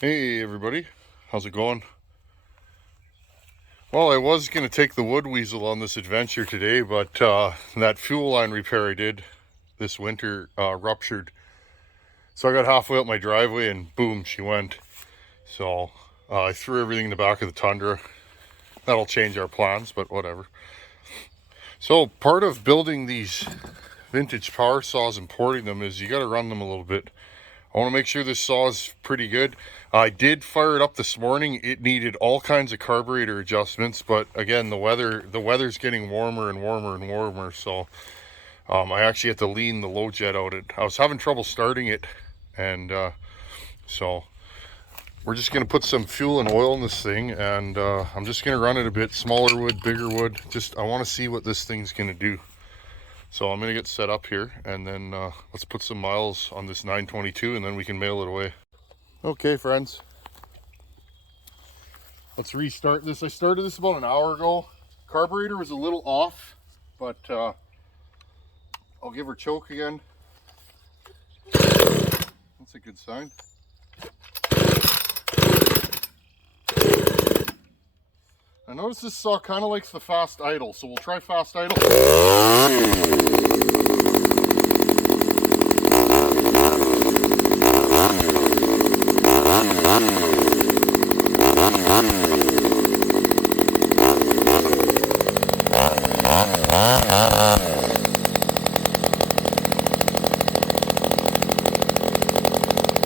Hey everybody, how's it going? Well, I was going to take the wood weasel on this adventure today, but that fuel line repair I did this winter ruptured. So I got halfway up my driveway and boom, she went. So I threw everything in the back of the Tundra. That'll change our plans, but whatever. So part of building these vintage power saws and porting them is you got to run them a little bit. I want to make sure this saw is pretty good. I did fire it up this morning. It needed all kinds of carburetor adjustments, but again, the weather's getting warmer and warmer and warmer, so I actually had to lean the low jet out. I was having trouble starting it, and so we're just going to put some fuel and oil in this thing, and I'm just going to run it a bit, smaller wood, bigger wood. I want to see what this thing's going to do. So I'm going to get set up here, and then let's put some miles on this 922, and then we can mail it away. Okay, friends. Let's restart this. I started this about an hour ago. Carburetor was a little off, but I'll give her choke again. That's a good sign. I noticed this saw kind of likes the fast idle, so we'll try fast idle.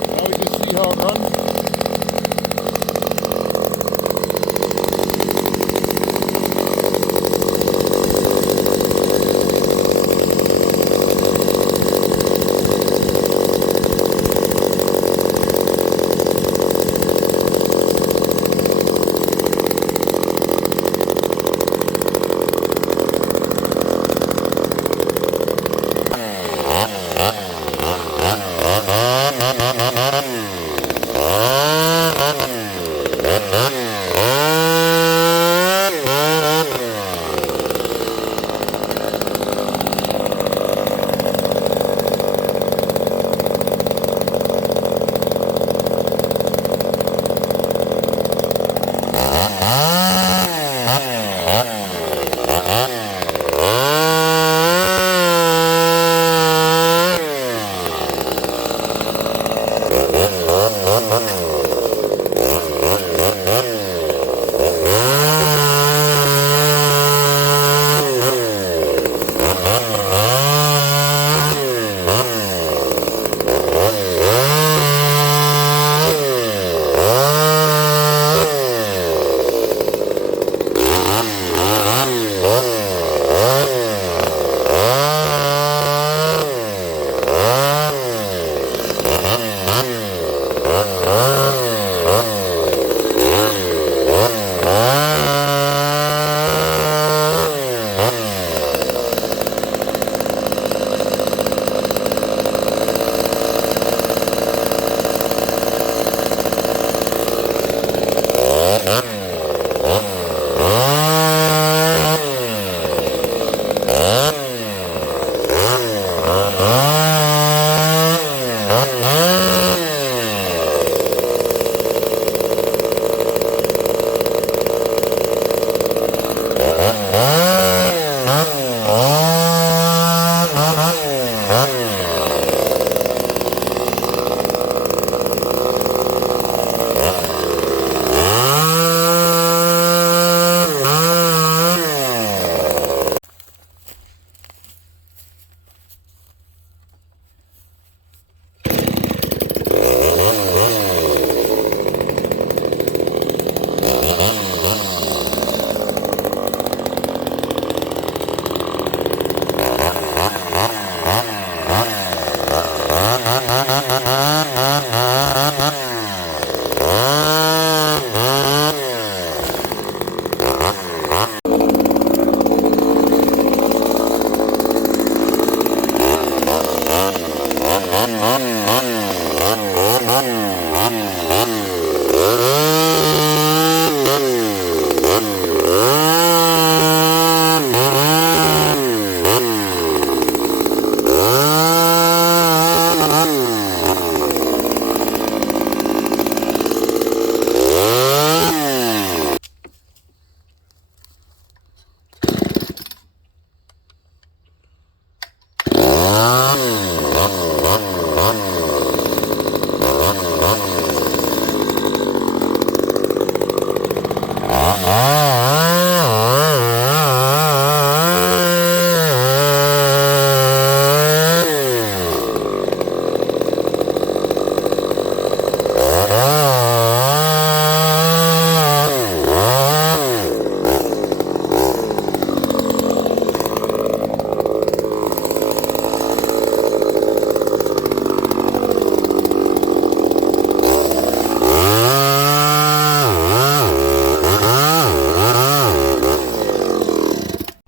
Now you can see how it runs.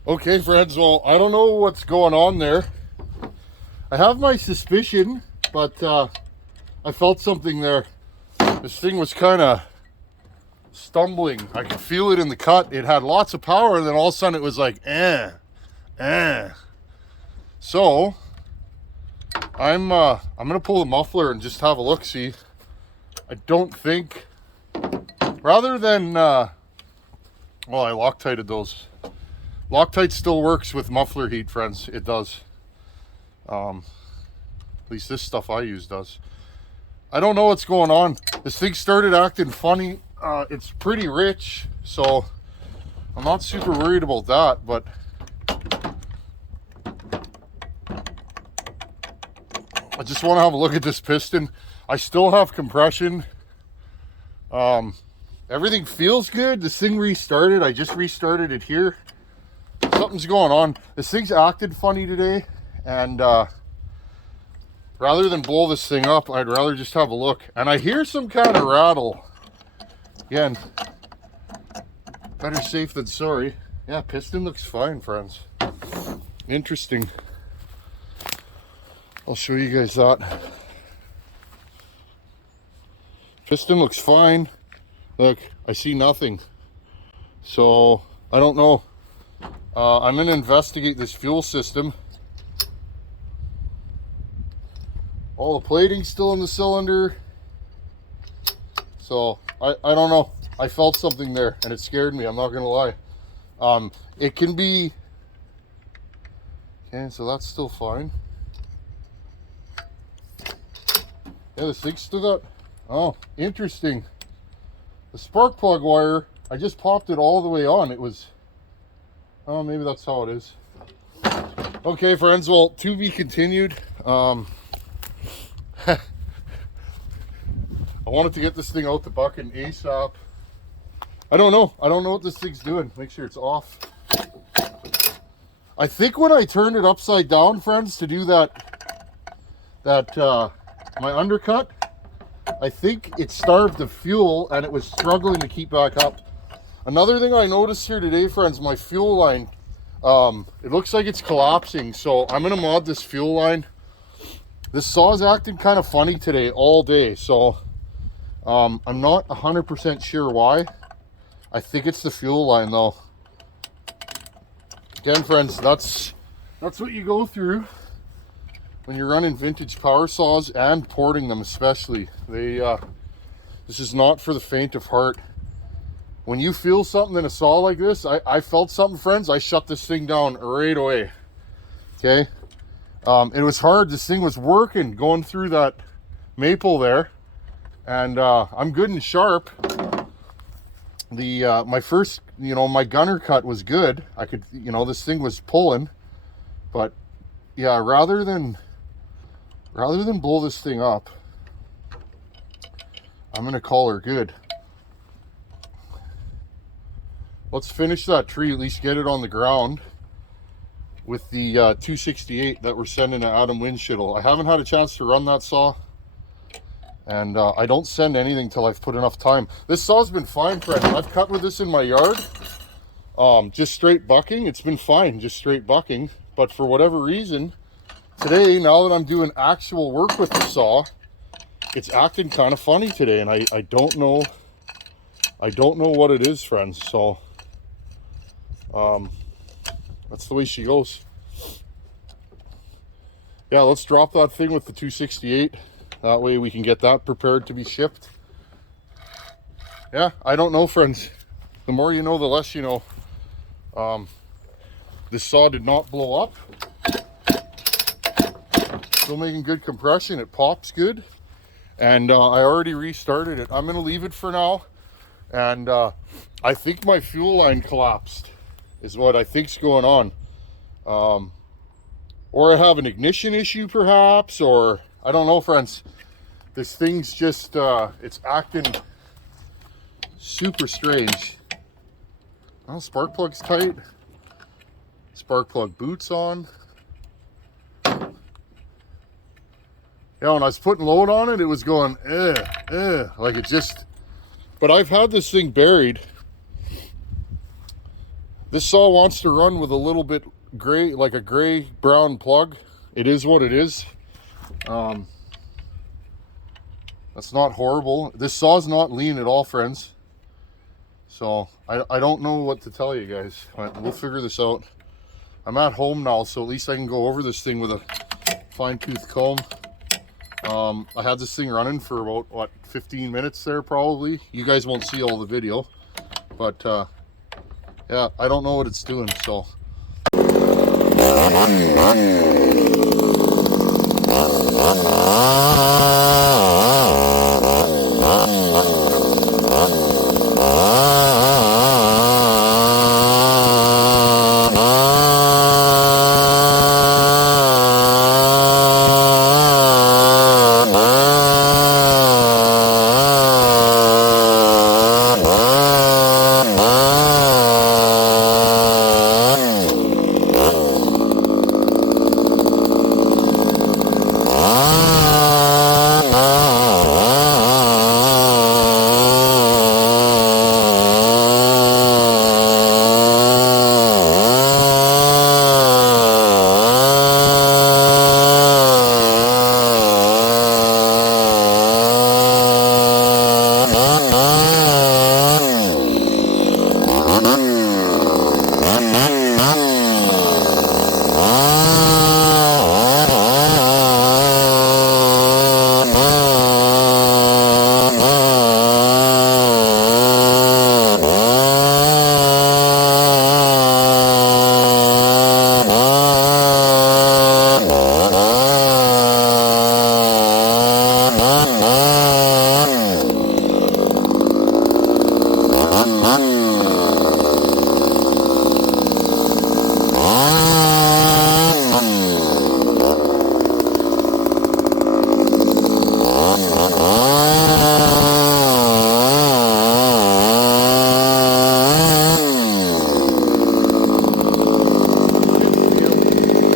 Okay, friends, well, I don't know what's going on there. I have my suspicion, but I felt something there. This thing was kind of stumbling. I could feel it in the cut. It had lots of power, and then all of a sudden it was like, So, I'm gonna pull the muffler and just have a look, see. I don't think, rather than, well, I Loctited those. Loctite still works with muffler heat, friends. It does. At least this stuff I use does. I don't know what's going on. This thing started acting funny. It's pretty rich, so I'm not super worried about that, but I just want to have a look at this piston. I still have compression. Everything feels good. This thing restarted. I just restarted it here. Something's going on. This thing's acted funny today, and rather than blow this thing up, I'd rather just have a look. And I hear some kind of rattle. Again, better safe than sorry. Yeah, piston looks fine, friends. Interesting. I'll show you guys that. Piston looks fine. Look, I see nothing. So, I don't know. I'm going to investigate this fuel system. All the plating's still in the cylinder. So, I don't know. I felt something there, and it scared me. I'm not going to lie. It can be... Okay, so that's still fine. Yeah, the thing stood up. Oh, interesting. The spark plug wire, I just popped it all the way on. It was... Oh, maybe that's how it is. Okay, friends, well, to be continued. I wanted to get this thing out the bucket ASAP. I don't know what this thing's doing. Make sure it's off. I think when I turned it upside down, friends, to do that my undercut, I think it starved of fuel and it was struggling to keep back up. Another thing I noticed here today, friends, my fuel line, it looks like it's collapsing. So I'm going to mod this fuel line. This saw's acting kind of funny today all day. So I'm not 100% sure why. I think it's the fuel line though. Again, friends, that's what you go through when you're running vintage power saws and porting them especially. This is not for the faint of heart. When you feel something in a saw like this, I felt something, friends, I shut this thing down right away. Okay? It was hard. This thing was working, going through that maple there. And I'm good and sharp. My first, my gunner cut was good. I could, this thing was pulling. But yeah, rather than blow this thing up, I'm gonna call her good. Let's finish that tree, at least get it on the ground with the 268 that we're sending to Adam Winshittle. I haven't had a chance to run that saw, and I don't send anything till I've put enough time. This saw's been fine, friends. I've cut with this in my yard, just straight bucking. It's been fine, just straight bucking. But for whatever reason, today, now that I'm doing actual work with the saw, it's acting kind of funny today, and I don't know what it is, friends. So that's the way she goes. Yeah, let's drop that thing with the 268. That way we can get that prepared to be shipped. Yeah, I don't know, friends. The more you know, the less you know. This saw did not blow up. Still making good compression. It pops good. And I already restarted it. I'm going to leave it for now. And I think my fuel line collapsed is what I think's going on. Or I have an ignition issue perhaps, or I don't know, friends. This thing's just, it's acting super strange. Well, spark plug's tight. Spark plug boots on. Yeah, when I was putting load on it, it was going, like it just, but I've had this thing buried. This saw wants to run with a little bit gray, like a gray brown plug. It is what it is. That's not horrible. This saw's not lean at all, friends. So I don't know what to tell you guys. We'll figure this out. I'm at home now, so at least I can go over this thing with a fine-tooth comb. I had this thing running for about, what, 15 minutes there probably. You guys won't see all the video, but yeah, I don't know what it's doing, so.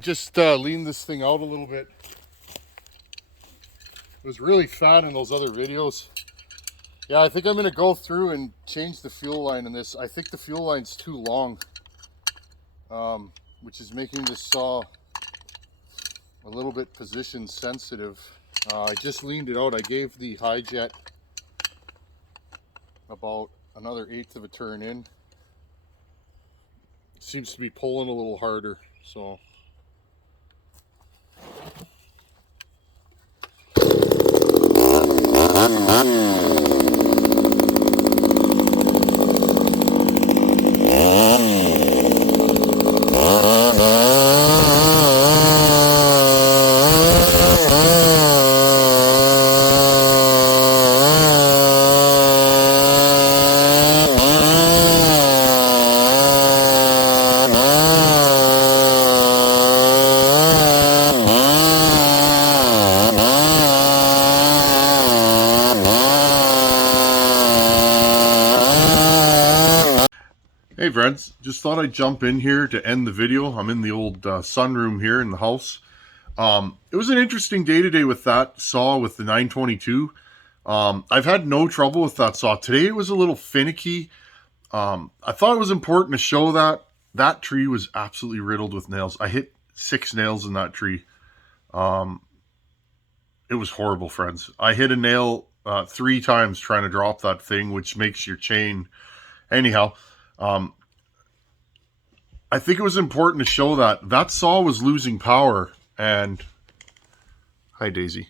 Just lean this thing out a little bit. It was really fat in those other videos. Yeah, I think I'm gonna go through and change the fuel line in this. I think the fuel line's too long, which is making this saw a little bit position sensitive. I just leaned it out. I gave the high jet about another 1/8 of a turn in. It seems to be pulling a little harder, so. Hey friends, just thought I'd jump in here to end the video. I'm in the old sunroom here in the house. It was an interesting day today with that saw with the 922. I've had no trouble with that saw. Today it was a little finicky. I thought it was important to show that that tree was absolutely riddled with nails. I hit 6 nails in that tree. It was horrible, friends. I hit a nail 3 times trying to drop that thing, which makes your chain. Anyhow, I think it was important to show that that saw was losing power. And hi, Daisy.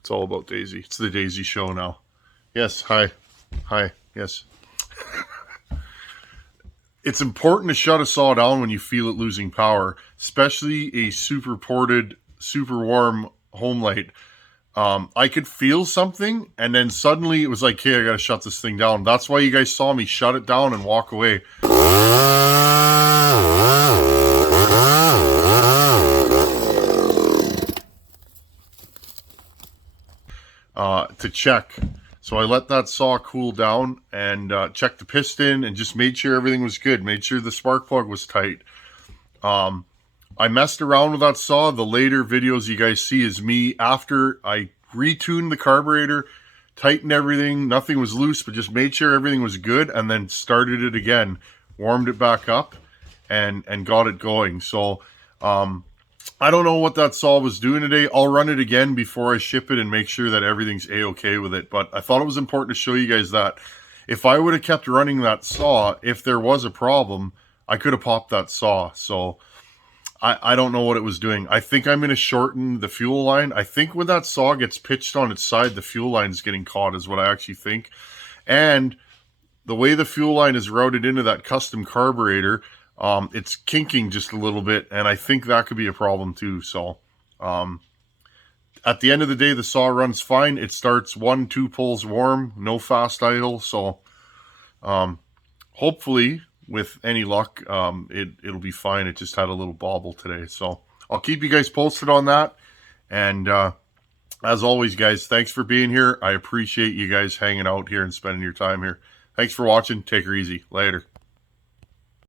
It's all about Daisy. It's the Daisy show now. Yes, hi. Hi, yes. It's important to shut a saw down when you feel it losing power, especially a super ported, super warm Homelite. I could feel something, and then suddenly it was like, hey, I gotta shut this thing down. That's why you guys saw me shut it down and walk away. To check. So I let that saw cool down and checked the piston and just made sure everything was good. Made sure the spark plug was tight. I messed around with that saw. The later videos you guys see is me after I retuned the carburetor, tightened everything. Nothing was loose, but just made sure everything was good, and then started it again, warmed it back up, and got it going. So I don't know what that saw was doing today. I'll run it again before I ship it and make sure that everything's a-okay with it. But I thought it was important to show you guys that if I would have kept running that saw, if there was a problem, I could have popped that saw. So I don't know what it was doing. I think I'm going to shorten the fuel line. I think when that saw gets pitched on its side, the fuel line is getting caught is what I actually think. And the way the fuel line is routed into that custom carburetor, it's kinking just a little bit, and I think that could be a problem too. So at the end of the day, the saw runs fine. It starts 1-2 pulls warm, no fast idle. So hopefully, with any luck, it'll be fine. It just had a little bobble today. So I'll keep you guys posted on that. And as always, guys, thanks for being here. I appreciate you guys hanging out here and spending your time here. Thanks for watching. Take her easy. Later.